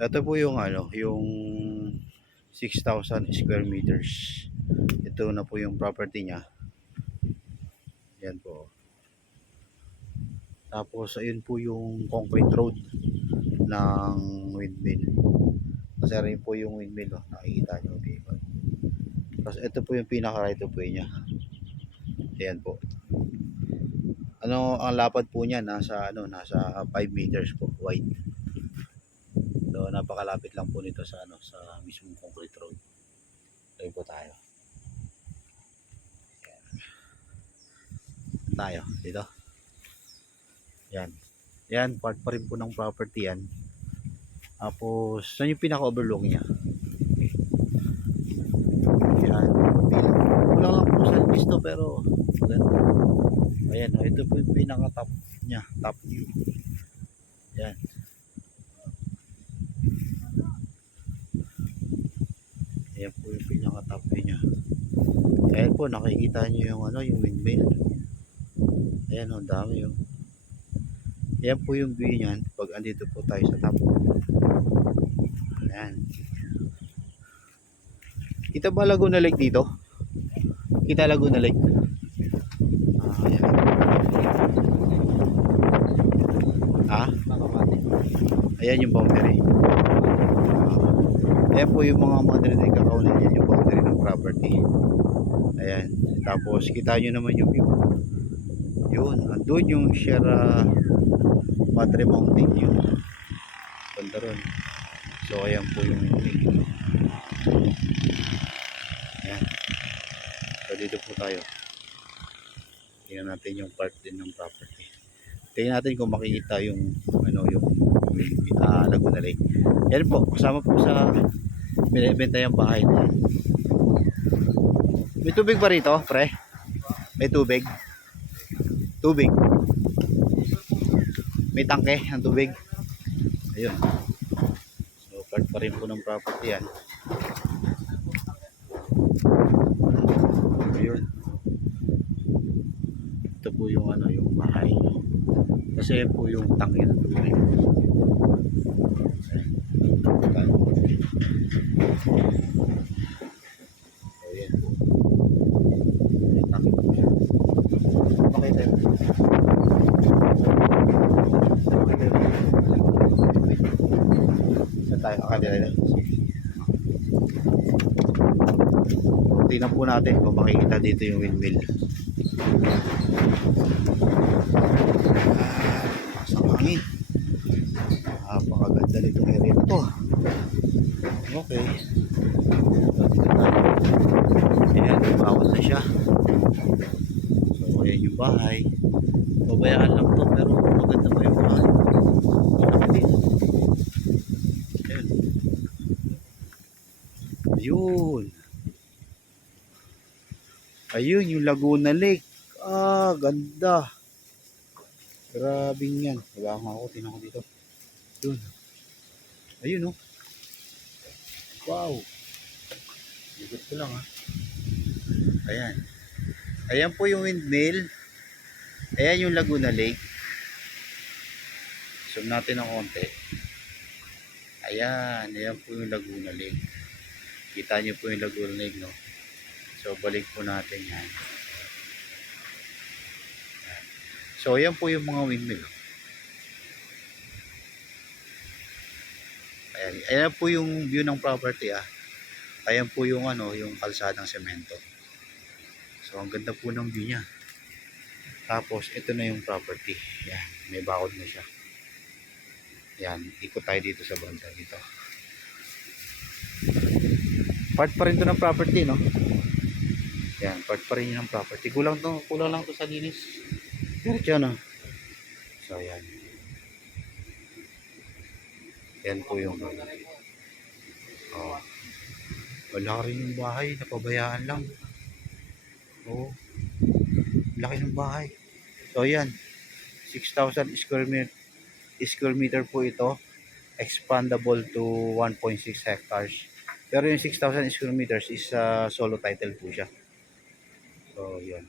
Ito po yung ano, yung 6,000 square meters. Ito na po yung property niya. Yan po. Tapos ayun po yung concrete road ng windmill. Kasi rin po yung windmill, oh. Nakikita nyo. Okay. Tapos ito po yung pinaka right of way niya. Ayan po. Ano ang lapad po niya, nasa 5 meters po wide. So napakalapit lang po nito sa sa mismong concrete road. Ayun po tayo. Tayo dito. Yan. Yan, part pa rin po ng property yan. Tapos, saan yung pinaka-overlook niya? Yan. Kulang lang po sa pisto pero maganda. Ayan, ito po yung pinaka-top niya. Top view. Yan. Ayan po yung pinaka-top view niya. Ayan po, nakikita nyo yung yung windmill. Ayan, ang dami yung. Ayan po yung view niyan pag andito po tayo sa top. Ayan. Kita ba Laguna Lake dito? Kita Laguna Lake. Ayan. Ha? Ayan yung boundary. Ayan po yung mga madre na kakaunin niya, yung boundary ng property. Ayan. Tapos kita nyo naman yung view. Yun. Andun yung Sierra Madre Mountain yun. Banda ron. So ayan po yung view. Ayan. So dito po tayo. Tingnan natin yung part din ng property. Tingnan natin kung makikita yung yung Laguna Lake. Yan po, kasama po sa binibenta yung bahay na yan. May tubig ba rito, pre? May tubig? Tubig? May tangke ng tubig? Ayun. So, part pa rin po ng property yan. Ayun. Ito po yung yung bahay. Kasi po yung tangke ng tubig. Ayan. Okay tayo. Saan tayo? Akala. Tingnan po natin kung makikita dito yung windmill. Pasang hangin. Napakaganda nitong area na to. Okay. Ayan, bawal na siya. So, ayan yung bahay. Babayaan lang to pero maganda pa yung bahay. Ayan. Ayun. Ayun yung Laguna Lake. Ganda. Grabing yan. Hawakan ako, tingnan ko dito. Yun. Ayun, oh. Wow. Ikot ko lang, ha. Ayan. Ayan po yung windmill. Ayan yung Laguna Lake. Zoom natin ng konti. Ayan. Ayan po yung Laguna Lake. Kita nyo po yung Laguna Lake, no? So, balik po natin yan. Ayan. So, ayan po yung mga windmill. Ayan. Ayan po yung view ng property, ah. Ayan po yung yung kalsadang semento. So, ang ganda po ng view niya. Tapos, ito na yung property. Yan, may bakod na siya. Yan, ikot tayo dito sa banda dito. Part pa rin to ng property, no? Yan, part pa rin yun ng property. Kulang lang to sa linis. Pero siya, no? So, yan. Yan po yung oh. Wala rin yung bahay, napabayaan lang. Oh, laki ng bahay. So yan, 6,000 square meter po ito, expandable to 1.6 hectares. Pero yung 6,000 square meters is solo title po siya. So yan.